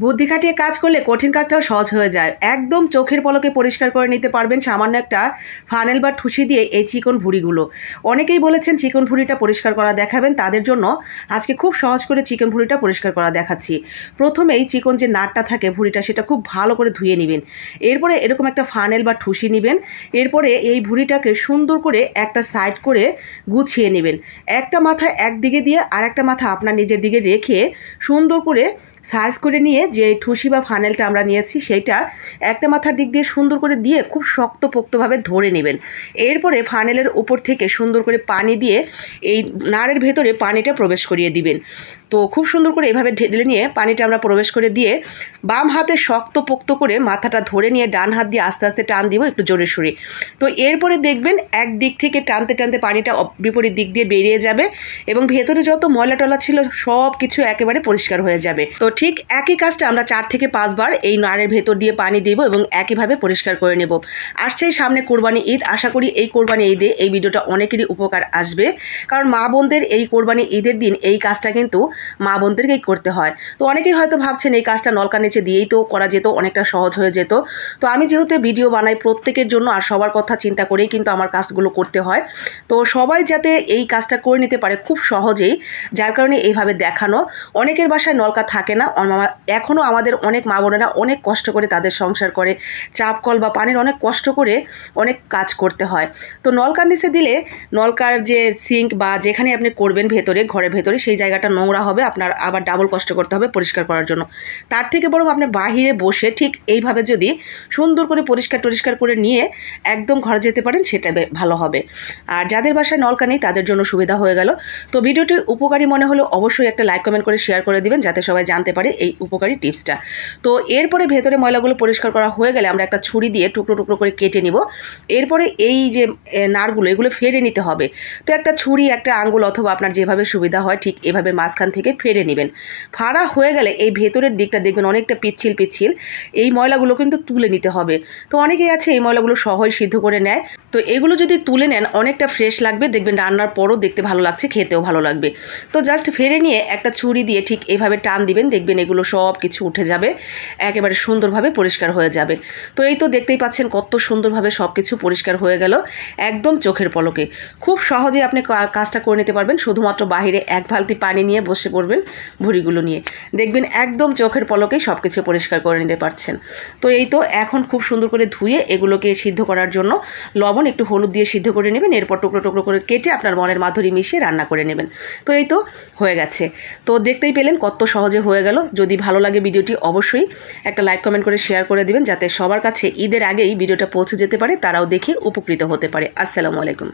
বুদ্ধি খাটিয়ে কাজ করলে কঠিন কাজটাও সহজ হয়ে যায়। একদম চোখের পলকে পরিষ্কার করে নিতে পারবেন সামান্য একটা ফানেল বা ঠুসি দিয়ে এই চিকন ভুঁড়িগুলো। অনেকেই বলেছেন চিকন ভুঁড়িটা পরিষ্কার করা দেখাবেন, তাদের জন্য আজকে খুব সহজ করে চিকন ভুঁড়িটা পরিষ্কার করা দেখাচ্ছি। প্রথমেই চিকন যে নাটটা থাকে ভুঁড়িটা, সেটা খুব ভালো করে ধুয়ে নেবেন। এরপরে এরকম একটা ফানেল বা ঠুসি নেবেন। এরপরে এই ভুঁড়িটাকে সুন্দর করে একটা সাইড করে গুছিয়ে নেবেন। একটা মাথা একদিকে দিয়ে আর একটা মাথা আপনার নিজের দিকে রেখে সুন্দর করে সাইজ করে নিয়ে যে ঠুসি বা ফানেলটা আমরা নিয়েছি সেইটা একটা মাথার দিক দিয়ে সুন্দর করে দিয়ে খুব শক্তপোক্তভাবে ধরে নেবেন। এরপরে ফানেলের উপর থেকে সুন্দর করে পানি দিয়ে এই নাড়ের ভেতরে পানিটা প্রবেশ করিয়ে দিবেন। তো খুব সুন্দর করে এভাবে ঢেলে নিয়ে পানিটা আমরা প্রবেশ করে দিয়ে বাম হাতে শক্তপোক্ত করে মাথাটা ধরে নিয়ে ডান হাত দিয়ে আস্তে আস্তে টান দিব একটু জোরে সোরে। তো এরপরে দেখবেন এক দিক থেকে টানতে টানতে পানিটা বিপরীত দিক দিয়ে বেরিয়ে যাবে এবং ভেতরে যত ময়লা টলা ছিল সব কিছু একেবারে পরিষ্কার হয়ে যাবে। তো ঠিক একই কাজটা আমরা 4 থেকে 5 বার এই নাড়ের ভেতর দিয়ে পানি দিব এবং একইভাবে পরিষ্কার করে নেব। আসছেই সামনে কোরবানি ঈদ, আশা করি এই কোরবানি ঈদে এই ভিডিওটা অনেকেরই উপকার আসবে, কারণ মা বোনদের এই কোরবানি ঈদের দিন এই কাজটা কিন্তু মা বোনদেরকেই করতে হয়। তো অনেকেই হয়তো ভাবছেন এই কাজটা নলকা নিচে দিয়েই তো করা যেত, অনেকটা সহজ হয়ে যেত। তো আমি যেহেতু ভিডিও বানাই প্রত্যেকের জন্য আর সবার কথা চিন্তা করেই কিন্তু আমার কাজগুলো করতে হয়। তো সবাই যাতে এই কাজটা করে নিতে পারে খুব সহজেই, যার কারণে এইভাবে দেখানো। অনেকের বাসায় নলকা থাকে না, এখনও আমাদের অনেক মা বোনেরা অনেক কষ্ট করে তাদের সংসার করে, চাপ কল বা পানির অনেক কষ্ট করে অনেক কাজ করতে হয়। তো নলকার নিচে দিলে নলকার যে সিঙ্ক বা যেখানে আপনি করবেন ভেতরে ঘরের ভেতরে সেই জায়গাটা নোংরা হবে, আপনার আবার ডাবল কষ্ট করতে হবে পরিষ্কার করার জন্য। তার থেকে বরং আপনি বাহিরে বসে ঠিক এইভাবে যদি সুন্দর করে পরিষ্কার করে নিয়ে একদম ঘরে যেতে পারেন, সেটা ভালো হবে। আর যাদের বাসায় নলকা নেই তাদের জন্য সুবিধা হয়ে গেল। তো ভিডিওটি উপকারী মনে হলে অবশ্যই একটা লাইক কমেন্ট করে শেয়ার করে দিবেন, যাতে সবাই জানতে পারে এই উপকারী টিপসটা। তো এরপরে ভেতরে ময়লাগুলো পরিষ্কার করা হয়ে গেলে আমরা একটা ছুরি দিয়ে টুকরো টুকরো করে কেটে নিব। এরপরে এই যে নারগুলো এগুলো ফেড়ে নিতে হবে। তো একটা ছুরি, একটা আঙ্গুল অথবা আপনার যেভাবে সুবিধা হয় ঠিক এভাবে মাঝখান থেকে ফেড়ে নেবেন। ফাড়া হয়ে গেলে এই ভেতরের দিকটা দেখবেন অনেকটা পিচ্ছিল পিচ্ছিল, এই ময়লাগুলো কিন্তু তুলে নিতে হবে। তো অনেকেই আছে এই ময়লাগুলো সহজ সিদ্ধ করে নেয়। তো এগুলো যদি তুলে নেন অনেকটা ফ্রেশ লাগবে, দেখবেন রান্নার পরও দেখতে ভালো লাগছে, খেতেও ভালো লাগবে। তো জাস্ট ফেড়ে নিয়ে একটা ছুরি দিয়ে ঠিক এইভাবে টান দিবেন, দেখবেন এগুলো সব কিছু উঠে যাবে, একেবারে সুন্দরভাবে পরিষ্কার হয়ে যাবে। তো এই তো দেখতেই পাচ্ছেন কত সুন্দরভাবে সব কিছু পরিষ্কার হয়ে গেল একদম চোখের পলকে। খুব সহজে আপনি কাজটা করে নিতে পারবেন। শুধুমাত্র বাহিরে এক বালতি পানি নিয়ে বসে পড়বেন ভুঁড়িগুলো নিয়ে, দেখবেন একদম চোখের পলকেই সব কিছু পরিষ্কার করে নিতে পারছেন। তো এই তো এখন খুব সুন্দর করে ধুয়ে এগুলোকে সিদ্ধ করার জন্য লবণ একটু হলুদ দিয়ে সিদ্ধ করে নেবেন। এরপর টুকরো টুকরো করে কেটে আপনার মনের মাধুরী মিশিয়ে রান্না করে নেবেন। তো এই তো হয়ে গেছে। তো দেখতেই পেলেন কত সহজে হয়ে গেল। যদি ভালো লাগে ভিডিওটি অবশ্যই একটা লাইক কমেন্ট করে শেয়ার করে দিবেন, যাতে সবার কাছে ঈদের আগেই ভিডিওটা পৌঁছে যেতে পারে, তারাও দেখে উপকৃত হতে পারে। আসসালামু আলাইকুম।